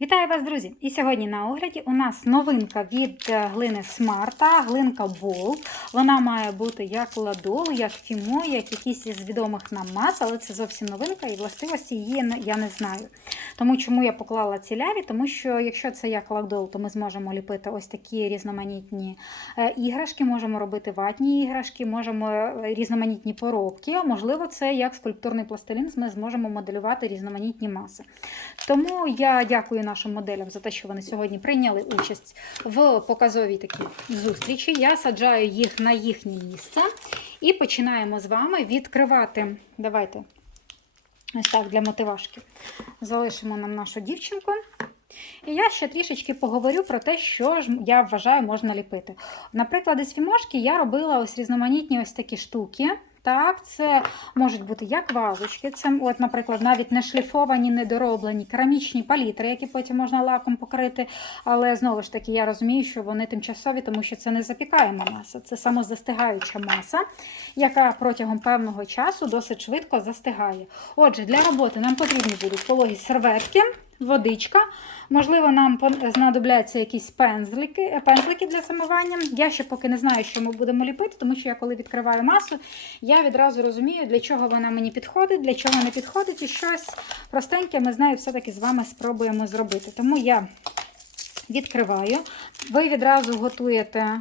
Вітаю вас, друзі! І сьогодні на огляді у нас новинка від е, глини Смарта, глинка Бол. Вона має бути як ладол, як фімо, як якийсь із відомих нам мас, але це зовсім новинка і властивості її я не знаю. Тому чому я поклала ці ляві? Тому що якщо це як ладол, то ми зможемо ліпити ось такі різноманітні е, іграшки, можемо робити ватні іграшки, можемо е, різноманітні поробки. Можливо, це як скульптурний пластилін, ми зможемо моделювати різноманітні маси. Тому я дякую нашим моделям за те, що вони сьогодні прийняли участь в показовій такій зустрічі. Я саджаю їх на їхнє місце і починаємо з вами відкривати. Давайте ось так для мотивашки. Залишимо нам нашу дівчинку. І я ще трішечки поговорю про те, що ж я вважаю можна ліпити. Наприклад, із фімошки я робила ось різноманітні ось такі штуки. Так, це можуть бути як вазочки, це, от, наприклад, навіть не шліфовані, недороблені керамічні палітри, які потім можна лаком покрити. Але знову ж таки, я розумію, що вони тимчасові, тому що це не запікаема маса, це самозастигаюча маса, яка протягом певного часу досить швидко застигає. Отже, для роботи нам потрібні будуть пологі серветки, водичка. Можливо, нам знадобляться якісь пензлики, пензлики для замивання. Я ще поки не знаю, що ми будемо ліпити, тому що я коли відкриваю масу, я відразу розумію, для чого вона мені підходить, для чого не підходить, і щось простеньке ми з нею все-таки з вами спробуємо зробити. Тому я відкриваю. Ви відразу готуєте.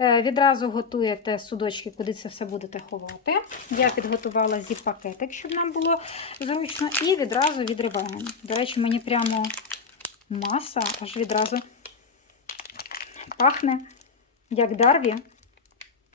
Е, Відразу готуєте судочки, куди це все будете ховати. Я підготувала зіп-пакетик, щоб нам було зручно, і відразу відриваємо. До речі, мені прямо маса аж відразу пахне, як дарві.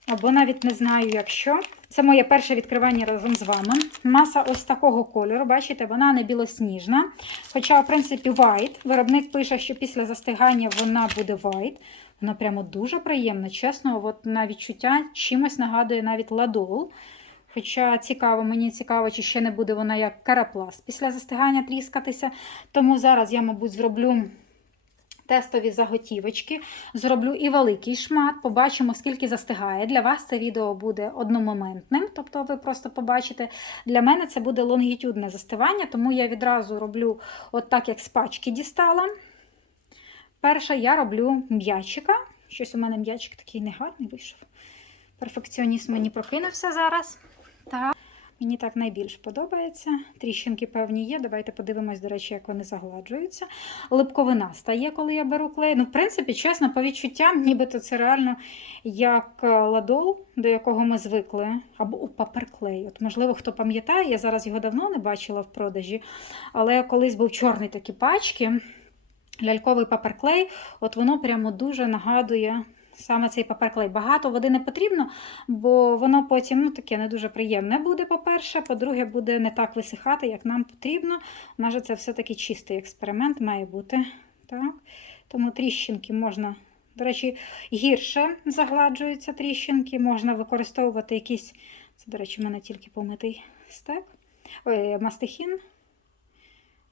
Або навіть не знаю, якщо. Це моє перше відкривання разом з вами. Маса ось такого кольору, бачите, вона не білосніжна. Хоча, в принципі, white. Виробник пише, що після застигання вона буде white. Вона прямо дуже приємна, чесно, от на відчуття чимось нагадує навіть ладол. Хоча цікаво, мені цікаво, чи ще не буде вона як карапласт після застигання тріскатися. Тому зараз я, мабуть, зроблю тестові заготівочки. Зроблю і великий шмат, побачимо, скільки застигає. Для вас це відео буде одномоментним, тобто ви просто побачите. Для мене це буде лонгітюдне застивання, тому я відразу роблю от так, як з пачки дістала. Перше я роблю м'ячика. Щось у мене м'ячик такий негарний вийшов. Перфекціоніст мені прокинувся зараз. Так. Мені так найбільш подобається. Тріщинки певні є. Давайте подивимось, до речі, як вони загладжуються. Липковина стає, коли я беру клей. Ну, в принципі, чесно, по відчуттям, нібито це реально як е, ладол, до якого ми звикли, або паперклей. От, можливо, хто пам'ятає, я зараз його давно не бачила в продажі, але колись був чорний такі пачки. Ляльковий паперклей, от воно прямо дуже нагадує саме цей паперклей. Багато води не потрібно, бо воно потім ну, таке не дуже приємне буде, по-перше. По-друге, буде не так висихати, як нам потрібно. У нас же це все-таки чистий експеримент має бути. Так? Тому тріщинки можна, до речі, гірше загладжуються тріщинки, можна використовувати якісь, це, до речі, в мене тільки помитий стек, ой, мастихін.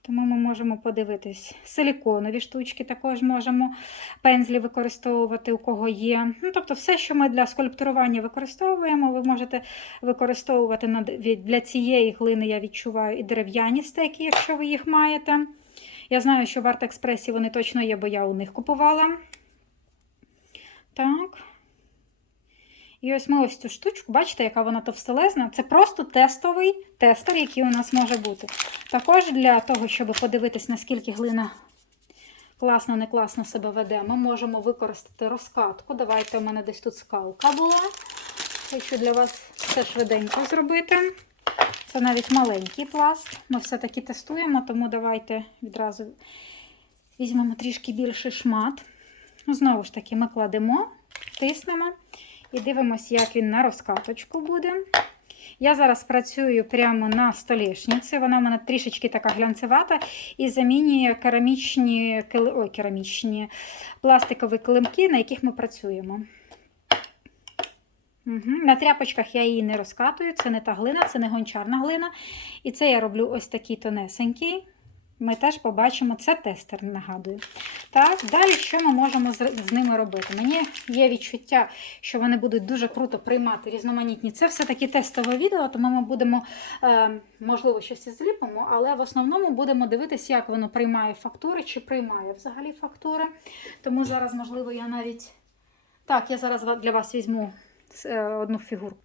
Тому ми можемо подивитись. Силіконові штучки також можемо пензлі використовувати, у кого є. Ну, тобто, все, що ми для скульптурування використовуємо, ви можете використовувати для цієї глини, я відчуваю, і дерев'яні стеки, якщо ви їх маєте. Я знаю, що в Арт-Експресі вони точно є, бо я у них купувала. Так. І ось ми ось цю штучку, бачите, яка вона товстелезна. Це просто тестовий тестер, який у нас може бути. Також для того, щоб подивитись, наскільки глина класно, не класно себе веде, ми можемо використати розкатку. Давайте у мене десь тут скалка була. Хочу для вас це швиденько зробити. Це навіть маленький пласт. Ми все-таки тестуємо, тому давайте відразу візьмемо трішки більший шмат. Ну, Знову ж таки, ми кладемо, тиснемо і дивимося, як він на розкаточку буде. Я зараз працюю прямо на столішниці. Вона в мене трішечки така глянцевата і замінює керамічні, ой, керамічні пластикові килимки, на яких ми працюємо. Угу. На тряпочках я її не розкатую, це не та глина, це не гончарна глина. І це я роблю ось такий тонесенький. Ми теж побачимо, це тестер, нагадую. Так, далі що ми можемо з, ними робити? Мені є відчуття, що вони будуть дуже круто приймати різноманітні. Це все-таки тестове відео, тому ми будемо, е, можливо, щось і зліпимо, але в основному будемо дивитися, як воно приймає фактури, чи приймає взагалі фактури. Тому зараз, можливо, я навіть. Так, я зараз для вас візьму е, одну фігурку.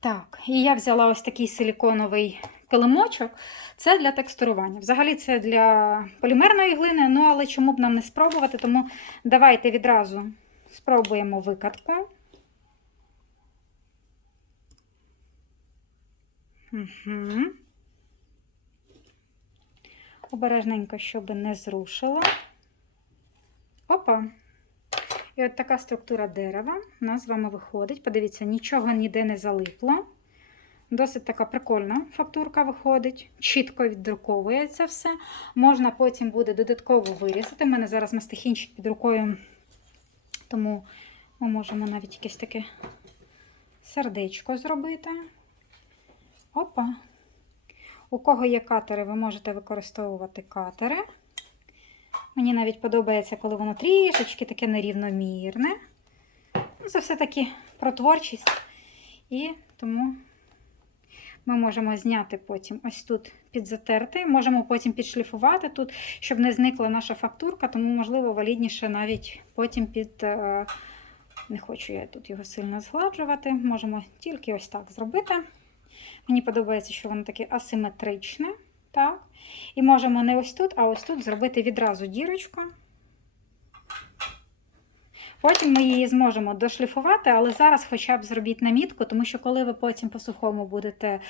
Так, і я взяла ось такий силіконовий килимочок. Це для текстурування. Взагалі це для полімерної глини, ну але чому б нам не спробувати, тому давайте відразу спробуємо викатку. Угу. Обережненько, щоб не зрушила. Опа. І от така структура дерева у нас з вами виходить. Подивіться, нічого ніде не залипло. Досить така прикольна фактурка виходить, чітко віддруковується все. Можна потім буде додатково вирізати. У мене зараз мастихінчик під рукою, тому ми можемо навіть якесь таке сердечко зробити. Опа. У кого є катери, ви можете використовувати катери. Мені навіть подобається, коли воно трішечки таке нерівномірне. Ну, Це все-таки про творчість. І тому ми можемо зняти потім ось тут підзатерти. Можемо потім підшліфувати тут, щоб не зникла наша фактурка, тому, можливо, валідніше навіть потім під. е, Не хочу я тут його сильно згладжувати. Можемо тільки ось так зробити. Мені подобається, що воно таке асиметричне. Так. І можемо не ось тут, а ось тут зробити відразу дірочку. Потім ми її зможемо дошліфувати, але зараз хоча б зробіть намітку, тому що коли ви потім по сухому будете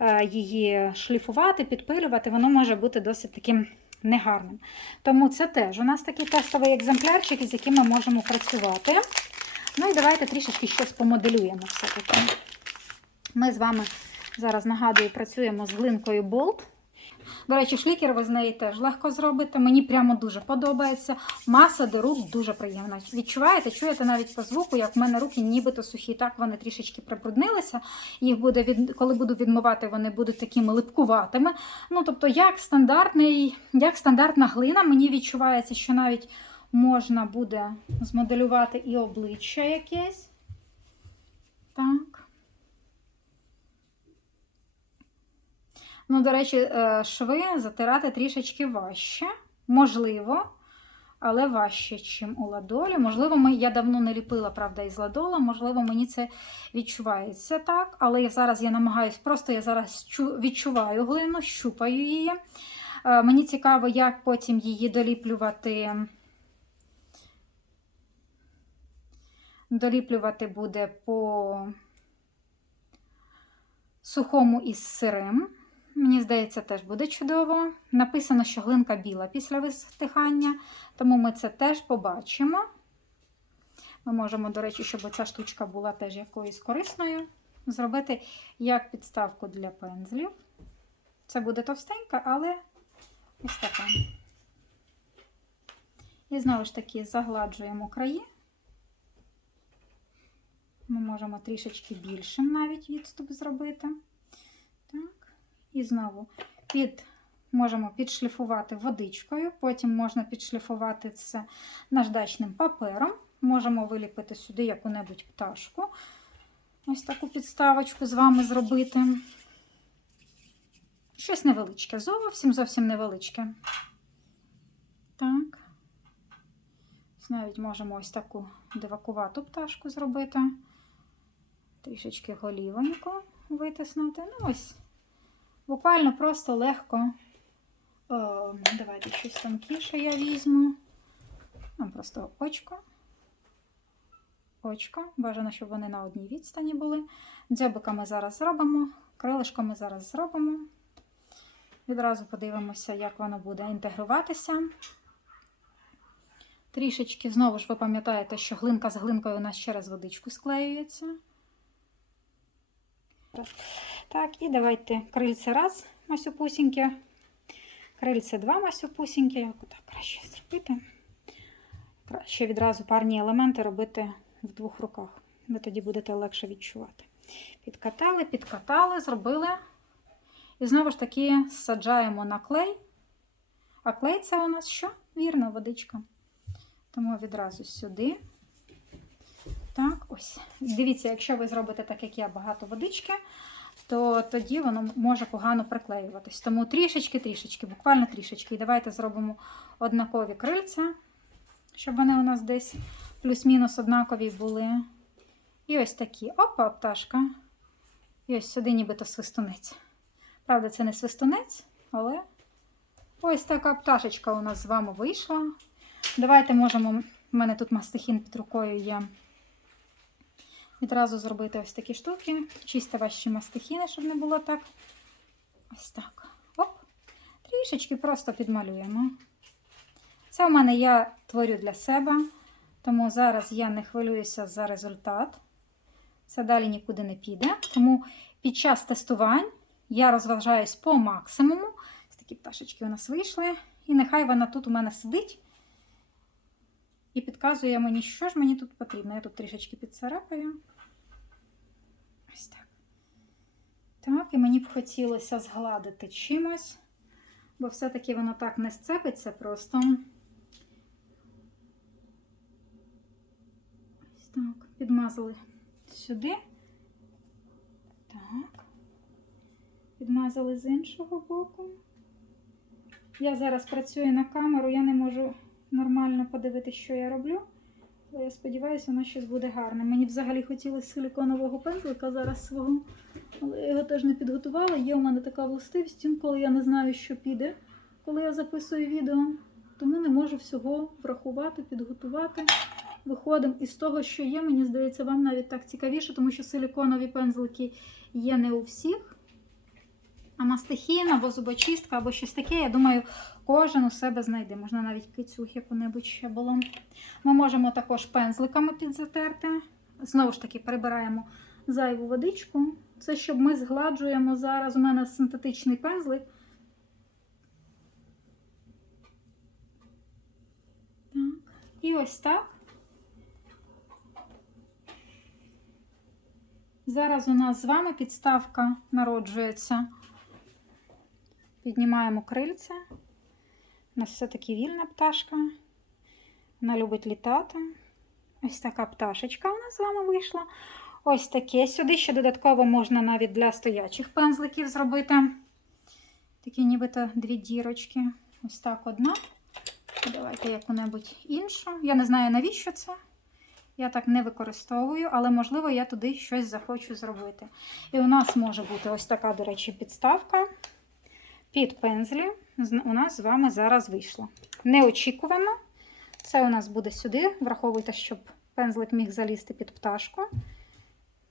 е, її шліфувати, підпилювати, воно може бути досить таким негарним. Тому це теж у нас такий тестовий екземплярчик, з яким ми можемо працювати. Ну і давайте трішечки щось помоделюємо все-таки. Ми з вами зараз нагадую, працюємо з глинкою Bolt. До речі, шлікер ви з неї теж легко зробите. Мені прямо дуже подобається. Маса до рук дуже приємна. Відчуваєте, чуєте навіть по звуку, як в мене руки нібито сухі. Так вони трішечки прибруднилися. Їх буде від... коли буду відмивати, вони будуть такими липкуватими. Ну, тобто, як стандартний, як стандартна глина, мені відчувається, що навіть можна буде змоделювати і обличчя якесь. Так. Ну, до речі, е, шви затирати трішечки важче. Можливо, але важче, ніж у ладолі. Можливо, ми, я давно не ліпила, правда, із ладола, можливо, мені це відчувається так. Але я зараз я намагаюсь, просто я зараз чу- відчуваю глину, щупаю її. Е, Мені цікаво, як потім її доліплювати. Доліплювати буде по сухому із сирим. Мені здається, теж буде чудово. Написано, що глинка біла після вистихання, тому ми це теж побачимо. Ми можемо, до речі, щоб ця штучка була теж якоюсь корисною, зробити як підставку для пензлів. Це буде товстенька, але ось така. І знову ж таки загладжуємо краї. Ми можемо трішечки більшим навіть відступ зробити. І знову під, можемо підшліфувати водичкою, потім можна підшліфувати це наждачним папером. Можемо виліпити сюди яку-небудь пташку. Ось таку підставочку з вами зробити. Щось невеличке, зовсім зовсім невеличке. Так. Навіть можемо ось таку дивакувату пташку зробити. Трішечки голівоньку витиснути. Ну, ось. Буквально просто легко. О, давайте щось тонкіше я візьму. Просто очко. Очко. Бажано, щоб вони на одній відстані були. Дзьобика ми зараз зробимо, крилишко ми зараз зробимо. Відразу подивимося, як воно буде інтегруватися. Трішечки, знову ж ви пам'ятаєте, що глинка з глинкою у нас через водичку склеюється. Так, і давайте крильце раз, масюпусіньке. Крильце два масюпусіньке. Як отак краще зробити. Краще відразу парні елементи робити в двох руках. Ви тоді будете легше відчувати. Підкатали, підкатали, зробили. І знову ж таки саджаємо на клей. А клей це у нас що? Вірно, водичка. Тому відразу сюди. Так, ось. Дивіться, якщо ви зробите так, як я, багато водички, то тоді воно може погано приклеюватись. Тому трішечки-трішечки, буквально трішечки. І давайте зробимо однакові крильця, щоб вони у нас десь плюс-мінус однакові були. І ось такі. Опа, пташка. І ось сюди нібито свистунець. Правда, це не свистунець, але ось така пташечка у нас з вами вийшла. Давайте можемо, в мене тут мастихін під рукою є. Відразу зробити ось такі штуки. Чисто ваші мастихіни, щоб не було так. Ось так. Оп. Трішечки просто підмалюємо. Це в мене я творю для себе, тому зараз я не хвилююся за результат. Це далі нікуди не піде. Тому під час тестувань я розважаюсь по максимуму. Ось такі пташечки у нас вийшли. І нехай вона тут у мене сидить і підказує мені, що ж мені тут потрібно. Я тут трішечки підцарапаю. Ось так. Так, і мені б хотілося згладити чимось, бо все-таки воно так не сцепиться просто. Ось так, підмазали сюди. Так. Підмазали з іншого боку. Я зараз працюю на камеру, я не можу нормально подивитися, що я роблю. Я сподіваюся, воно щось буде гарне. Мені взагалі хотілося силіконового пензлика зараз свого, але я його теж не підготувала. Є у мене така властивість, інколи я не знаю, що піде, коли я записую відео. Тому не можу всього врахувати, підготувати. Виходимо із того, що є. Мені здається, вам навіть так цікавіше, тому що силіконові пензлики є не у всіх. А мастихін або зубочистка, або щось таке, я думаю, кожен у себе знайде. Можна навіть кицюх яку-небудь ще було. Ми можемо також пензликами підзатерти. Знову ж таки, прибираємо зайву водичку. Це щоб ми згладжуємо зараз. У мене синтетичний пензлик. Так. І ось так. Зараз у нас з вами підставка народжується. Піднімаємо крильця. У нас все-таки вільна пташка. Вона любить літати. Ось така пташечка у нас з вами вийшла. Ось таке. Сюди ще додатково можна навіть для стоячих пензликів зробити. Такі нібито дві дірочки. Ось так одна. Давайте яку-небудь іншу. Я не знаю, навіщо це. Я так не використовую, але, можливо, я туди щось захочу зробити. І у нас може бути ось така, до речі, підставка під пензлі. У нас з вами зараз вийшло. Неочікувано. Це у нас буде сюди. Враховуйте, щоб пензлик міг залізти під пташку.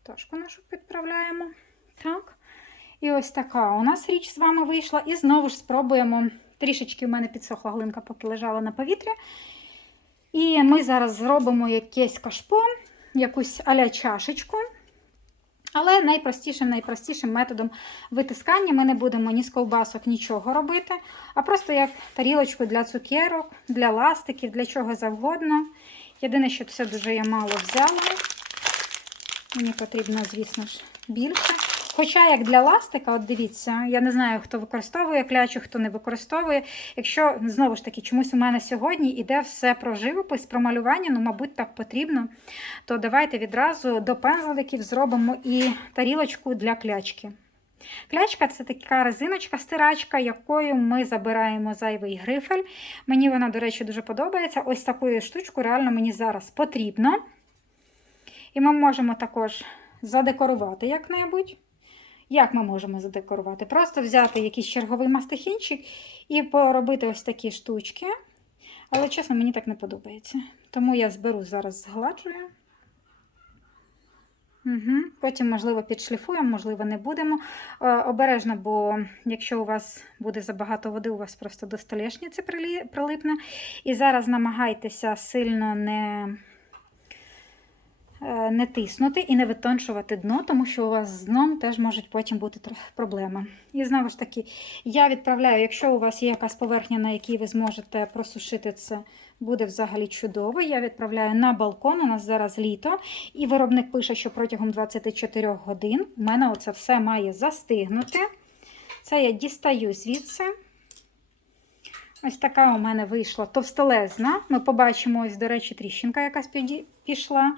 Пташку нашу підправляємо. Так. І ось така у нас річ з вами вийшла. І знову ж спробуємо. Трішечки в мене підсохла глинка, поки лежала на повітрі. І ми зараз зробимо якесь кашпо, якусь аля чашечку. Але найпростішим найпростішим методом витискання ми не будемо ні з ковбасок нічого робити, а просто як тарілочку для цукерок, для ластиків, для чого завгодно. Єдине, що це дуже я мало взяла. Мені потрібно, звісно ж, більше. Хоча, як для ластика, от дивіться, я не знаю, хто використовує клячу, хто не використовує. Якщо, знову ж таки, чомусь у мене сьогодні йде все про живопис, про малювання, ну, мабуть, так потрібно, то давайте відразу до пензликів зробимо і тарілочку для клячки. Клячка це така резиночка-стирачка, якою ми забираємо зайвий грифель. Мені вона, до речі, дуже подобається. Ось таку штучку реально мені зараз потрібно. І ми можемо також задекорувати як-небудь. Як ми можемо задекорувати? Просто взяти якийсь черговий мастихінчик і поробити ось такі штучки. Але, чесно, мені так не подобається. Тому я зберу зараз, згладжую. Угу. Потім, можливо, підшліфуємо, можливо, не будемо. Е, обережно, бо якщо у вас буде забагато води, у вас просто до столешниці прилипне. І зараз намагайтеся сильно не. Е, не тиснути і не витончувати дно, тому що у вас з дном теж можуть потім бути проблеми. І знову ж таки, я відправляю, якщо у вас є якась поверхня, на якій ви зможете просушити це, буде взагалі чудово. Я відправляю на балкон, у нас зараз літо, і виробник пише, що протягом 24 годин у мене оце все має застигнути. Це я дістаю звідси. Ось така у мене вийшла товстелезна. Ми побачимо, ось, до речі, тріщинка якась пішла.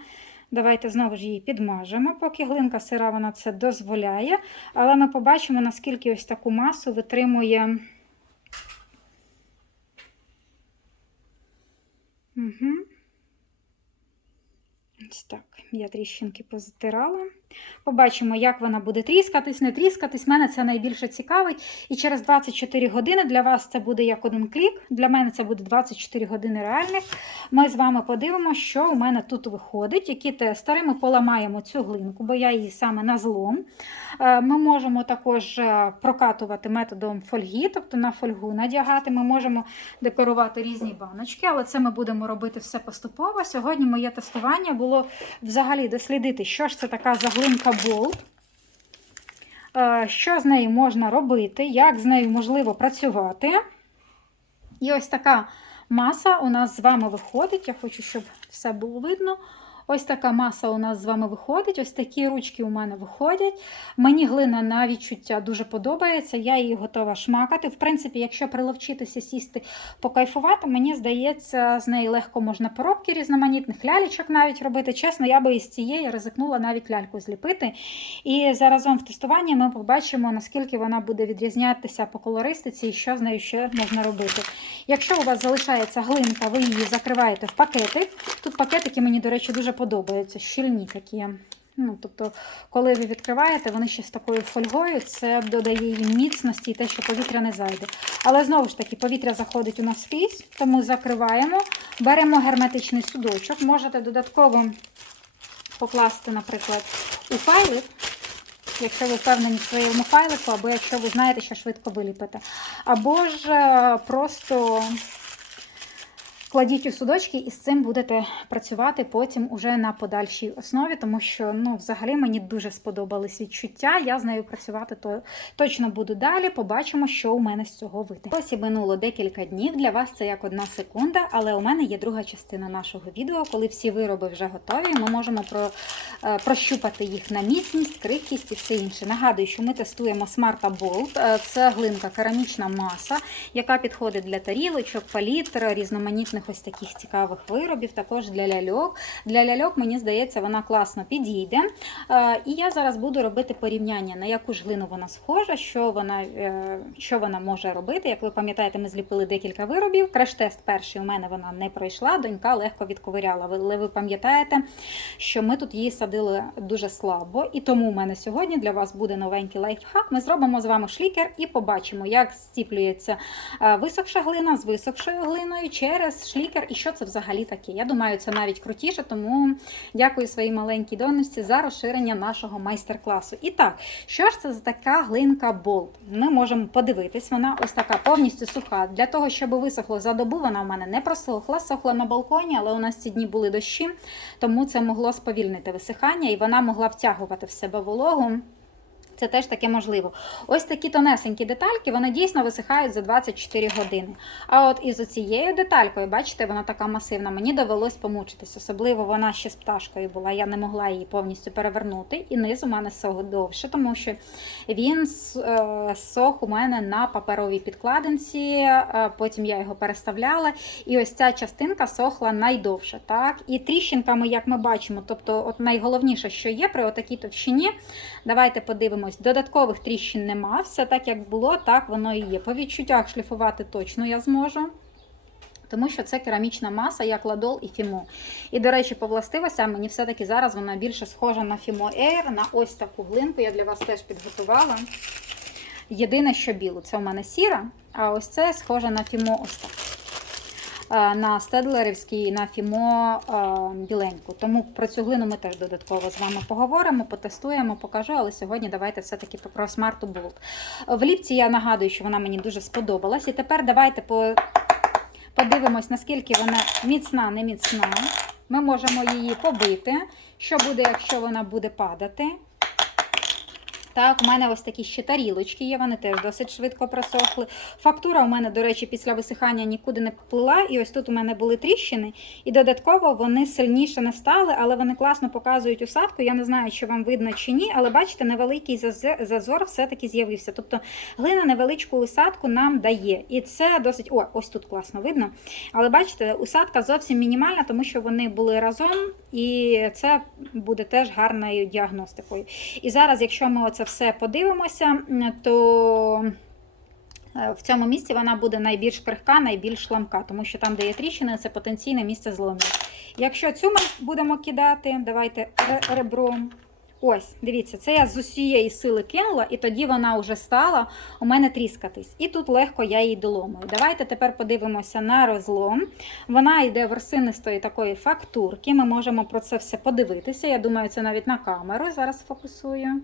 Давайте знову ж її підмажемо, поки глинка сира вона це дозволяє. Але ми побачимо, наскільки ось таку масу витримує. Угу. Ось так, я тріщинки позатирала. Побачимо, як вона буде тріскатись, не тріскатись. Мене це найбільше цікавить. І через 24 години для вас це буде як один клік. Для мене це буде 24 години реальних. Ми з вами подивимося, що у мене тут виходить, які тестери. Ми поламаємо цю глинку, бо я її саме на злом. Е, Ми можемо також е, прокатувати методом фольги, тобто на фольгу надягати. Ми можемо декорувати різні баночки, але це ми будемо робити все поступово. Сьогодні моє тестування було взагалі дослідити, що ж це така за глинка болт. Е, Що з нею можна робити, як з нею можливо працювати. І ось така маса у нас з вами виходить. Я хочу, щоб все було видно. Ось така маса у нас з вами виходить. Ось такі ручки у мене виходять. Мені глина на відчуття дуже подобається. Я її готова шмакати. В принципі, якщо приловчитися сісти покайфувати, мені здається, з неї легко можна поробки різноманітних лялічок навіть робити. Чесно, я би із цієї ризикнула навіть ляльку зліпити. І заразом в тестуванні ми побачимо, наскільки вона буде відрізнятися по колористиці і що з нею ще можна робити. Якщо у вас залишається глинка, ви її закриваєте в пакетик. Тут пакетики мені, до речі, дуже подобаються, щільні такі. Ну, тобто, коли ви відкриваєте, вони ще з такою фольгою, це додає їм міцності і те, що повітря не зайде. Але знову ж таки, повітря заходить у нас скрізь, тому закриваємо, беремо герметичний судочок. Можете додатково покласти, наприклад, у файлик, якщо ви впевнені в своєму файлику, або якщо ви знаєте, що швидко виліпите. Або ж е, просто кладіть у судочки і з цим будете працювати потім уже на подальшій основі, тому що ну, взагалі мені дуже сподобались відчуття. Я з нею працювати то точно буду далі. Побачимо, що у мене з цього вийде. Ось і минуло декілька днів. Для вас це як одна секунда, але у мене є друга частина нашого відео, коли всі вироби вже готові. Ми можемо про, е, прощупати їх на міцність, крихкість і все інше. Нагадую, що ми тестуємо Smarta Bolt. Е, Це глинка керамічна маса, яка підходить для тарілочок, палітр, різноманітних ось таких цікавих виробів, також для ляльок. Для ляльок, мені здається, вона класно підійде. Е, І я зараз буду робити порівняння, на яку ж глину вона схожа, що вона, е, що вона може робити. Як ви пам'ятаєте, ми зліпили декілька виробів. Краш-тест перший у мене вона не пройшла, донька легко відковиряла. Але ви пам'ятаєте, що ми тут її садили дуже слабо, і тому у мене сьогодні для вас буде новенький лайфхак. Ми зробимо з вами шлікер і побачимо, як стіплюється е, висохша глина з висохшою глиною через шлікер, і що це взагалі таке. Я думаю, це навіть крутіше, тому дякую своїй маленькій донечці за розширення нашого майстер-класу. І так, що ж це за така глинка болт? Ми можемо подивитись, вона ось така повністю суха. Для того, щоб висохло за добу, вона у мене не просохла, сохла на балконі, але у нас ці дні були дощі, тому це могло сповільнити висихання, і вона могла втягувати в себе вологу. Це теж таке можливо. Ось такі тонесенькі детальки, вони дійсно висихають за 24 години. А от із оцією деталькою, бачите, вона така масивна, мені довелось помучитись. Особливо вона ще з пташкою була. Я не могла її повністю перевернути. І низ у мене сох довше, тому що він е, сох у мене на паперовій підкладинці. е, Потім я його переставляла. І ось ця частинка сохла найдовше. Так? І тріщинками, як ми бачимо, тобто, от найголовніше, що є при отакій товщині. Давайте подивимось, додаткових тріщин нема. Все так, як було, так воно і є. По відчуттях шліфувати точно я зможу. Тому що це керамічна маса, як ладол і фімо. І, до речі, по властивостям мені все-таки зараз вона більше схожа на фімо Air, на ось таку глинку. Я для вас теж підготувала. Єдине, що білу, це у мене сіра, а ось це схоже на фімо ось так. Е, На стедлерівській, і на фімо е, біленьку. Тому про цю глину ми теж додатково з вами поговоримо, потестуємо, покажу. Але сьогодні давайте все-таки про Smart Bolt. В ліпці я нагадую, що вона мені дуже сподобалась. І тепер давайте по... подивимось, наскільки вона міцна, не міцна. Ми можемо її побити. Що буде, якщо вона буде падати? Так, у мене ось такі ще тарілочки є, вони теж досить швидко просохли. Фактура у мене, до речі, після висихання нікуди не поплила. І ось тут у мене були тріщини, і додатково вони сильніше не стали, але вони класно показують усадку. Я не знаю, чи вам видно чи ні, але бачите, невеликий зазор все-таки з'явився. Тобто глина невеличку усадку нам дає. І це досить. О, ось тут класно видно. Але бачите, усадка зовсім мінімальна, тому що вони були разом, і це буде теж гарною діагностикою. І зараз, якщо ми оце все подивимося, то е, в цьому місці вона буде найбільш крихка, найбільш ламка, тому що там, де є тріщини, це потенційне місце злому. Якщо цю ми будемо кидати, давайте ребром. Ось, дивіться, це я з усієї сили кинула, і тоді вона вже стала у мене тріскатись. І тут легко я її доломую. Давайте тепер подивимося на розлом. Вона йде ворсинистої такої фактурки. Ми можемо про це все подивитися. Я думаю, це навіть на камеру. Зараз фокусую.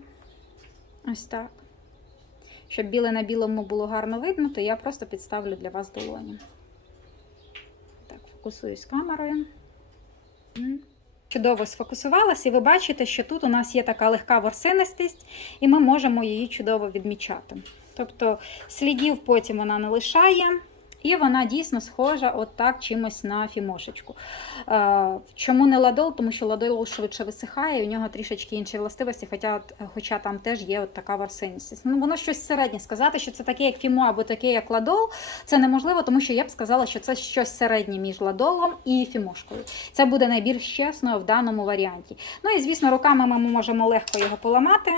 Ось так. Щоб біле на білому було гарно видно, то я просто підставлю для вас долоні. Так, фокусуюсь камерою. Чудово сфокусувалася, і ви бачите, що тут у нас є така легка ворсинистість, і ми можемо її чудово відмічати. Тобто слідів потім вона не лишає, і вона дійсно схожа от так чимось на фімошечку. Е, Чому не ладол? Тому що ладол швидше висихає, і у нього трішечки інші властивості, хоча, хоча там теж є от така ворсинність. Ну, воно щось середнє. Сказати, що це таке, як фімо, або таке, як ладол, це неможливо, тому що я б сказала, що це щось середнє між ладолом і фімошкою. Це буде найбільш чесно в даному варіанті. Ну і звісно, руками ми можемо легко його поламати.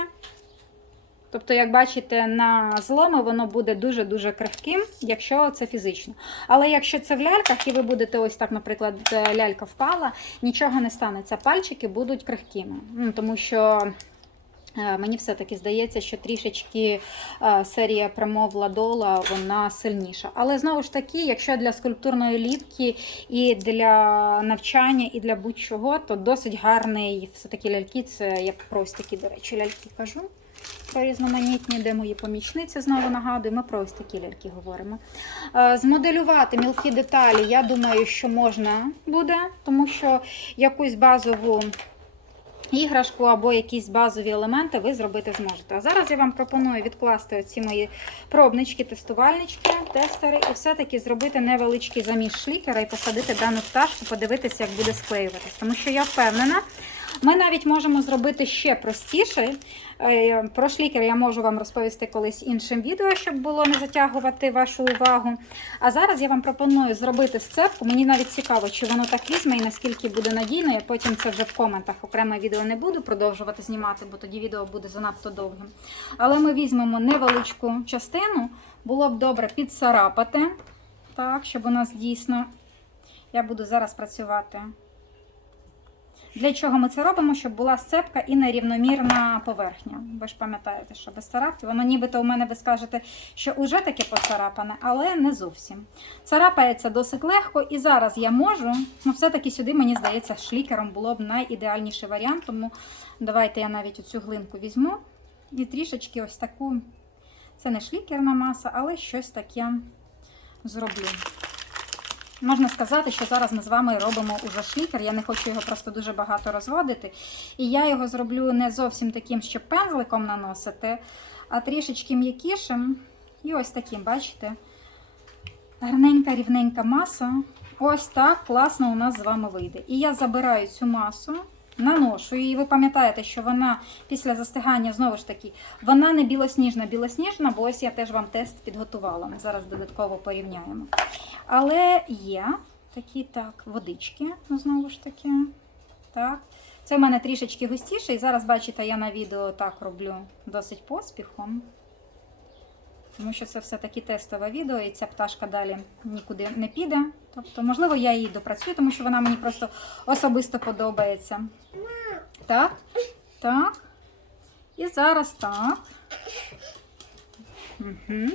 Тобто, як бачите, на зломи воно буде дуже-дуже крихким, якщо це фізично. Але якщо це в ляльках, і ви будете ось так, наприклад, е, лялька впала, нічого не станеться. Пальчики будуть крихкими. Ну, Тому що е, мені все-таки здається, що трішечки е, серія промов Ладола вона сильніша. Але знову ж таки, якщо для скульптурної ліпки і для навчання, і для будь-чого, то досить гарний все-таки ляльки. Це я про такі, до речі, ляльки кажу про різноманітні, де мої помічниці знову нагадую, ми про ось такі ляльки говоримо. Е, Змоделювати мілкі деталі, я думаю, що можна буде, тому що якусь базову іграшку або якісь базові елементи ви зробити зможете. А зараз я вам пропоную відкласти оці мої пробнички, тестувальнички, тестери, і все-таки зробити невеличкий заміс шлікера і посадити дану пташку, подивитися, як буде склеюватись. Тому що я впевнена, ми навіть можемо зробити ще простіше. Е, Про шлікер я можу вам розповісти колись іншим відео, щоб було не затягувати вашу увагу. А зараз я вам пропоную зробити сцепку. Мені навіть цікаво, чи воно так візьме і наскільки буде надійно. Я потім це вже в коментах окреме відео не буду продовжувати знімати, бо тоді відео буде занадто довгим. Але ми візьмемо невеличку частину, було б добре підцарапати, так, щоб у нас дійсно. Я буду зараз працювати. Для чого ми це робимо? Щоб була сцепка і нерівномірна поверхня. Ви ж пам'ятаєте, що без царапки, воно нібито у мене ви скажете, що вже таке поцарапане, але не зовсім. Царапається досить легко, і зараз я можу, ну все-таки сюди, мені здається, шлікером було б найідеальніший варіант. Тому давайте я навіть оцю глинку візьму і трішечки ось таку. Це не шлікерна маса, але щось таке зроблю. Можна сказати, що зараз ми з вами робимо уже шлікер. Я не хочу його просто дуже багато розводити. І я його зроблю не зовсім таким, щоб пензликом наносити, а трішечки м'якішим. І ось таким, бачите? Гарненька, рівненька маса. Ось так класно у нас з вами вийде. І я забираю цю масу, наношу її. Ви пам'ятаєте, що вона після застигання, знову ж таки, вона не білосніжна, білосніжна, бо ось я теж вам тест підготувала. Ми зараз додатково порівняємо. Але є такі так, водички, ну, знову ж таки. Так. Це в мене трішечки густіше, і зараз, бачите, я на відео так роблю досить поспіхом. Тому що це все-таки тестове відео, і ця пташка далі нікуди не піде. Тобто, можливо, я її допрацюю, тому що вона мені просто особисто подобається. Так, так. І зараз так. Угу.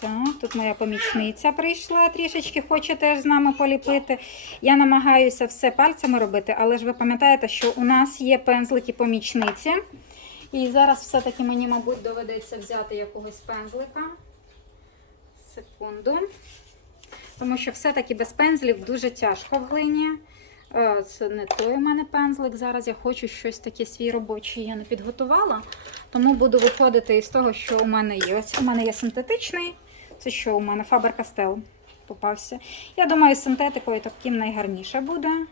Так, тут моя помічниця прийшла, трішечки хоче теж з нами поліпити. Я намагаюся все пальцями робити, але ж ви пам'ятаєте, що у нас є пензлики помічниці. І зараз все-таки мені, мабуть, доведеться взяти якогось пензлика. Секунду. Тому що все-таки без пензлів дуже тяжко в глині Е, Це не той у мене пензлик. Зараз я хочу щось таке свій робочий. Я не підготувала. Тому буду виходити із того, що у мене є. Ось у мене є синтетичний. Це що у мене Faber Castell попався. Я думаю, з синтетикою таким найгарніше буде.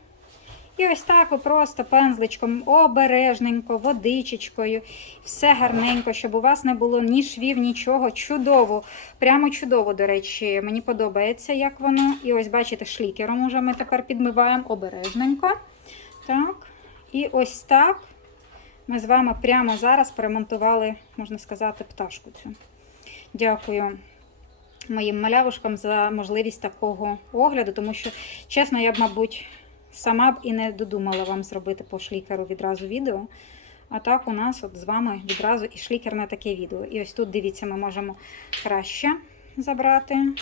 І ось так просто пензличком обережненько, водичечкою, все гарненько, щоб у вас не було ні швів, нічого. Чудово, прямо чудово, до речі, мені подобається, як воно. І ось, бачите, шлікером уже ми тепер підмиваємо обережненько. Так. І ось так ми з вами прямо зараз перемонтували, можна сказати, пташку цю. Дякую моїм малявушкам за можливість такого огляду, тому що, чесно, я б, мабуть, сама б і не додумала вам зробити по шлікеру відразу відео. А так у нас от з вами відразу і шлікер на таке відео. І ось тут, дивіться, ми можемо краще забрати.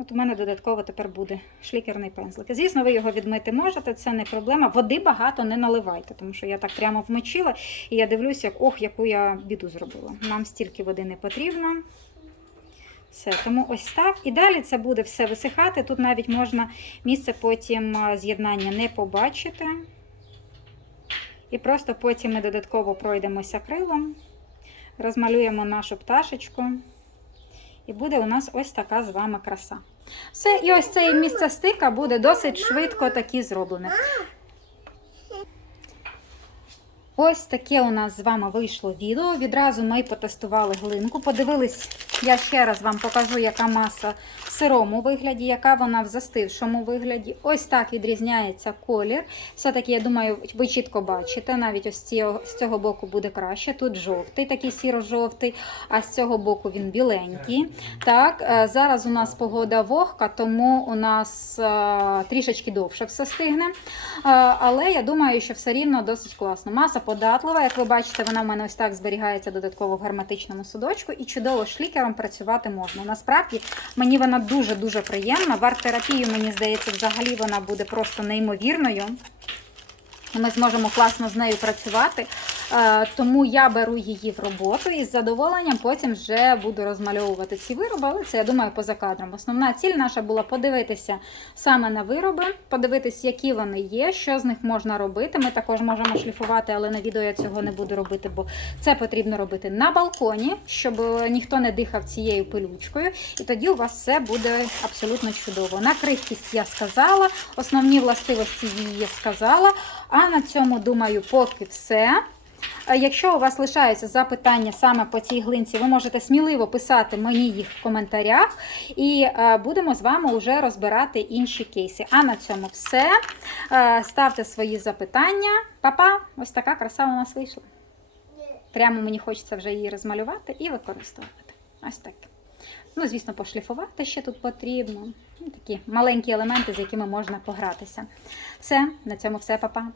От у мене додатково тепер буде шлікерний пензлик. Звісно, ви його відмити можете, це не проблема. Води багато не наливайте, тому що я так прямо вмочила, і я дивлюся, як ох, яку я біду зробила. Нам стільки води не потрібно. Все, тому ось так. І далі це буде все висихати. Тут навіть можна місце потім з'єднання не побачити. І просто потім ми додатково пройдемося акрилом, розмалюємо нашу пташечку. І буде у нас ось така з вами краса. Все, і ось це місце стика буде досить швидко такі зроблене. Ось таке у нас з вами вийшло відео. Відразу ми потестували глинку. Подивились, я ще раз вам покажу, яка маса в сирому вигляді, яка вона в застившому вигляді. Ось так відрізняється колір. Все-таки, я думаю, ви чітко бачите. Навіть ось цього, з цього боку буде краще. Тут жовтий, такий сіро-жовтий, а з цього боку він біленький. Так, е, зараз у нас погода вогка, тому у нас е, трішечки довше все стигне. Е, Але я думаю, що все рівно досить класно. Маса податлива, як ви бачите, вона в мене ось так зберігається додатково в герметичному судочку і чудово шлікером працювати можна. Насправді мені вона дуже-дуже приємна. В арт-терапію, мені здається, взагалі вона буде просто неймовірною. І Ми зможемо класно з нею працювати. Е, Тому я беру її в роботу і з задоволенням потім вже буду розмальовувати ці вироби, але це я думаю поза кадром. Основна ціль наша була подивитися саме на вироби, подивитися, які вони є, що з них можна робити. Ми також можемо шліфувати, але на відео я цього не буду робити, бо це потрібно робити на балконі, щоб ніхто не дихав цією пилючкою. І тоді у вас все буде абсолютно чудово. На крихкість я сказала, основні властивості її сказала. А на цьому, думаю, поки все. Е, Якщо у вас лишаються запитання саме по цій глинці, ви можете сміливо писати мені їх в коментарях, і е, будемо з вами вже розбирати інші кейси. А на цьому все. Е, Ставте свої запитання. Па-па! Ось така краса у нас вийшла. Прямо мені хочеться вже її розмалювати і використовувати. Ось так. Ну, звісно, пошліфувати ще тут потрібно. Ну, Такі маленькі елементи, з якими можна погратися. Все, на цьому все, па-па.